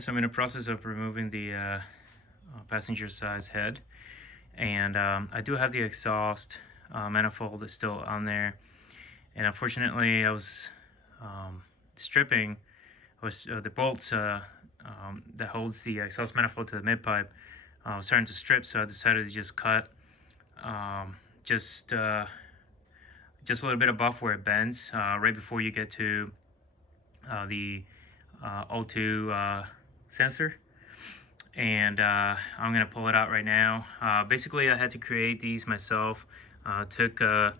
Alright, so I'm in the process of removing the passenger side head, and I do have the exhaust manifold is still on there, and unfortunately I was stripping the bolts that holds the exhaust manifold to the mid pipe was starting to strip, so I decided to just cut just a little bit above where it bends, right before you get to the O2 sensor. And I'm gonna pull it out right now. Basically I had to create these myself. Took a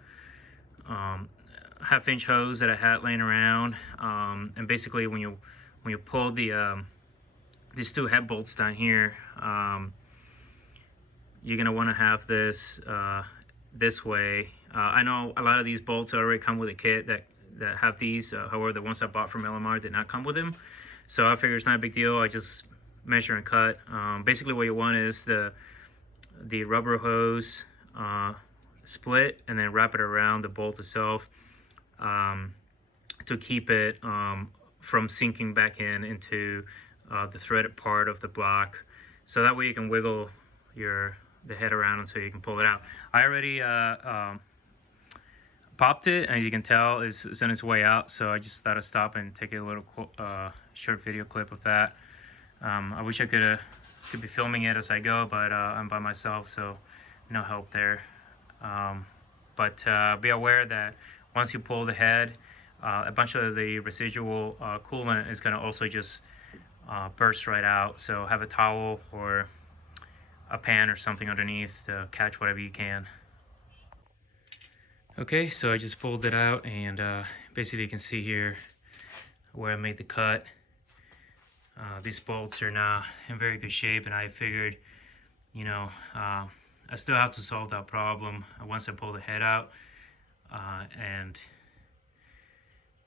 half-inch hose that I had laying around, and basically when you pull the these two head bolts down here, you're gonna want to have this this way. I know a lot of these bolts already come with a kit that have these. However, the ones I bought from LMR did not come with them, so I figure it's not a big deal. I just measure and cut. Basically what you want is the rubber hose split and then wrap it around the bolt itself, to keep it from sinking back into the threaded part of the block, so that way you can wiggle the head around until you can pull it out. I already popped it, and as you can tell it's on its way out, so I just thought I'd stop and take a little short video clip of that. I wish I could be filming it as I go, but I'm by myself, so no help there. But be aware that once you pull the head, a bunch of the residual coolant is going to also just burst right out, so have a towel or a pan or something underneath to catch whatever you can. Okay, so I just pulled it out, and basically you can see here where I made the cut. These bolts are now in very good shape, and I figured, you know, I still have to solve that problem once I pull the head out, and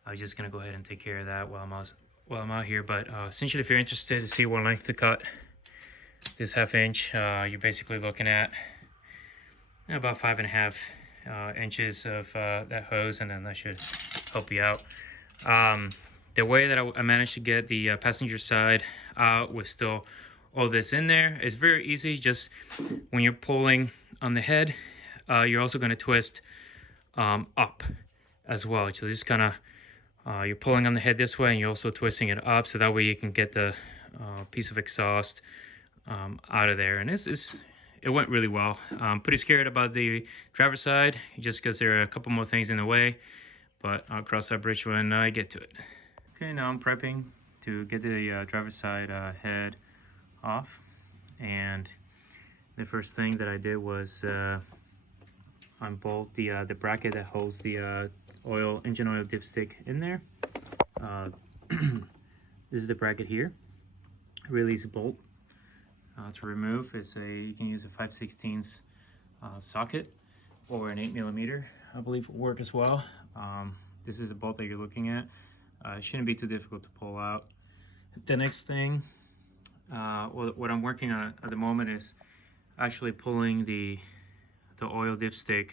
I'm just gonna go ahead and take care of that while I'm out here. But essentially, if you're interested to see what length to cut this half-inch, you're basically looking at about 5.5 inches of that hose, and then that should help you out. The way that I managed to get the passenger side out with still all this in there is very easy. Just when you're pulling on the head, you're also going to twist up as well. So just kind of you're pulling on the head this way, and you're also twisting it up, so that way you can get the piece of exhaust out of there. And it went really well. I'm pretty scared about the driver's side just because there are a couple more things in the way, but I'll cross that bridge when I get to it. Okay, now I'm prepping to get the driver's side head off, and the first thing that I did was unbolt the bracket that holds the engine oil dipstick in there. This is the bracket here. Really easy bolt to remove. You can use a 5/16 socket or an 8mm. I believe will work as well. This is the bolt that you're looking at. It shouldn't be too difficult to pull out. The next thing, what I'm working on at the moment is actually pulling the oil dipstick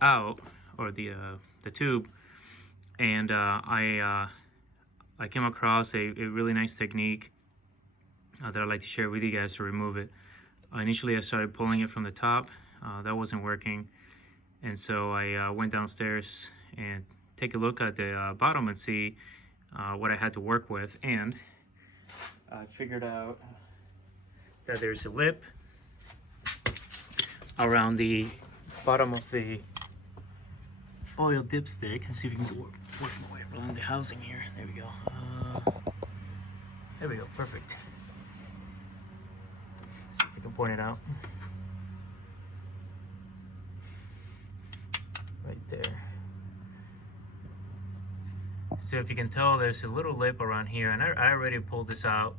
out, or the tube, and I came across a really nice technique that I'd like to share with you guys to remove it. Initially I started pulling it from the top. That wasn't working, and so I went downstairs and take a look at the bottom and see what I had to work with, and I figured out that there's a lip around the bottom of the oil dipstick. Let's see if we can work my way around the housing here. There we go. There we go, perfect. Let's see if we can point it out. Right there. So if you can tell, there's a little lip around here, and I already pulled this out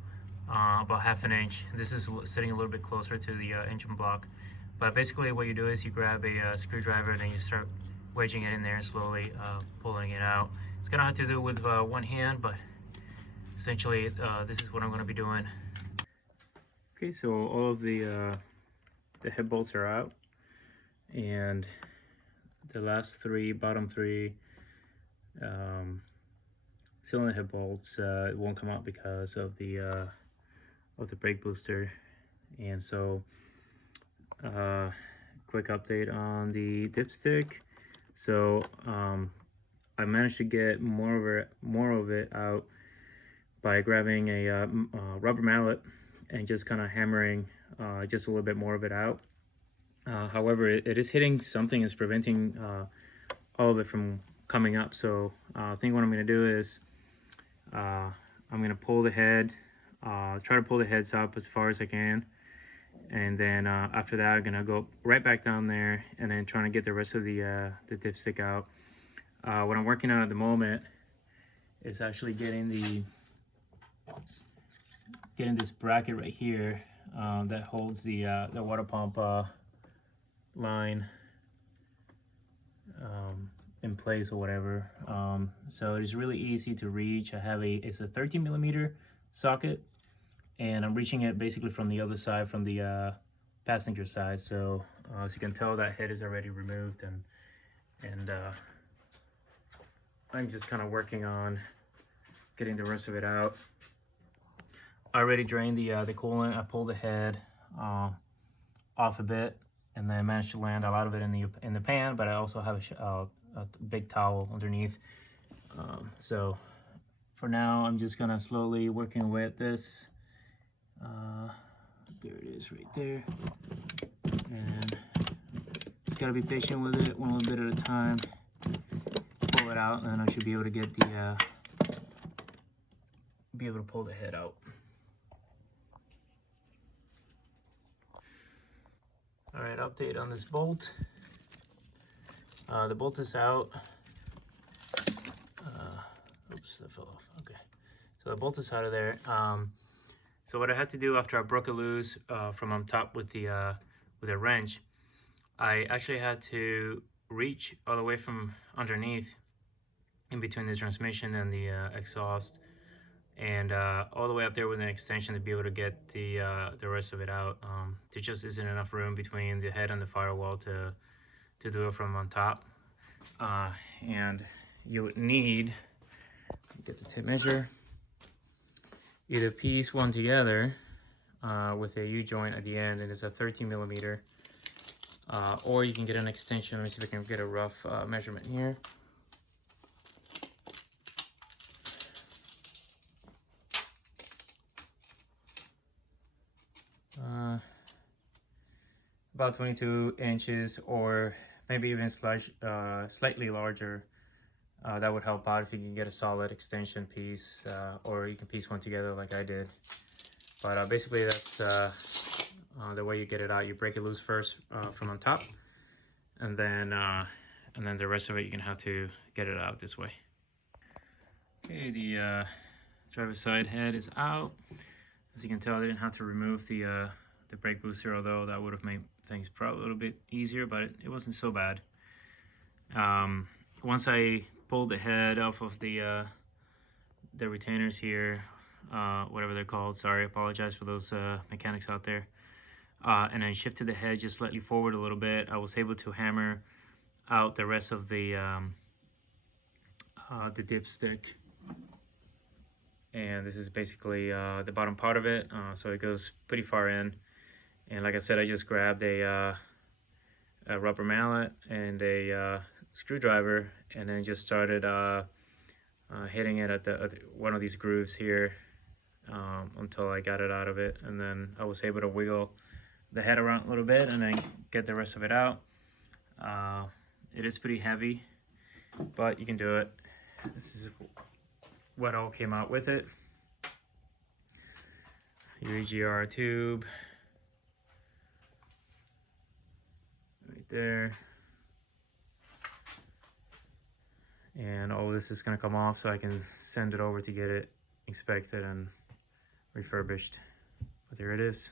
about 1/2 inch. This is sitting a little bit closer to the engine block. But basically what you do is you grab a screwdriver, and then you start wedging it in there and slowly pulling it out. It's gonna have to do with one hand, but essentially this is what I'm gonna be doing. Okay, so all of the head bolts are out, and the last three, bottom three, cylinder head bolts, it won't come out because of the brake booster. And so quick update on the dipstick. So I managed to get more of it out by grabbing a rubber mallet and just kind of hammering just a little bit more of it out. However, it is hitting something that's preventing all of it from coming up. So I think what I'm going to do is I'm going to pull the head, try to pull the heads up as far as I can. And then after that, I'm going to go right back down there and then trying to get the rest of the dipstick out. What I'm working on at the moment is actually getting this bracket right here that holds the water pump line in place or whatever. So it is really easy to reach. I have it's a 13mm socket, and I'm reaching it basically from the other side, from the passenger side. So as you can tell, that head is already removed, and I'm just kind of working on getting the rest of it out. I already drained the coolant. I pulled the head off a bit, and then I managed to land a lot of it in the pan. But I also have a big towel underneath. So for now, I'm just gonna slowly working away at this. There it is, right there. And just gotta be patient with it, one little bit at a time. Pull it out, and then I should be able to get be able to pull the head out. All right, update on this bolt. The bolt is out. Oops, that fell off. Okay, so the bolt is out of there. So what I had to do after I broke it loose from on top with a wrench, I actually had to reach all the way from underneath, in between the transmission and the exhaust, and all the way up there with an extension to be able to get the rest of it out. There just isn't enough room between the head and the firewall to do it from on top. And you would need, get the tape measure, either piece one together with a U-joint at the end, and it's a 13mm, or you can get an extension. Let me see if I can get a rough measurement here. About 22 inches, or maybe even slightly larger. That would help out if you can get a solid extension piece, or you can piece one together like I did. But basically that's the way you get it out. You break it loose first from on top, and then the rest of it you're gonna have to get it out this way. Okay, the driver's side head is out. As you can tell, I didn't have to remove the brake booster, although that would have made things probably a little bit easier, but it wasn't so bad. Once I pulled the head off of the retainers here, whatever they're called, sorry, I apologize for those mechanics out there, and then shifted the head just slightly forward a little bit, I was able to hammer out the rest of the dipstick. And this is basically the bottom part of it, so it goes pretty far in. And like I said, I just grabbed a rubber mallet and a screwdriver, and then just started hitting it at one of these grooves here until I got it out of it. And then I was able to wiggle the head around a little bit and then get the rest of it out. It is pretty heavy, but you can do it. This is what all came out with it. Your EGR tube right there, and all this is going to come off so I can send it over to get it inspected and refurbished. But there it is.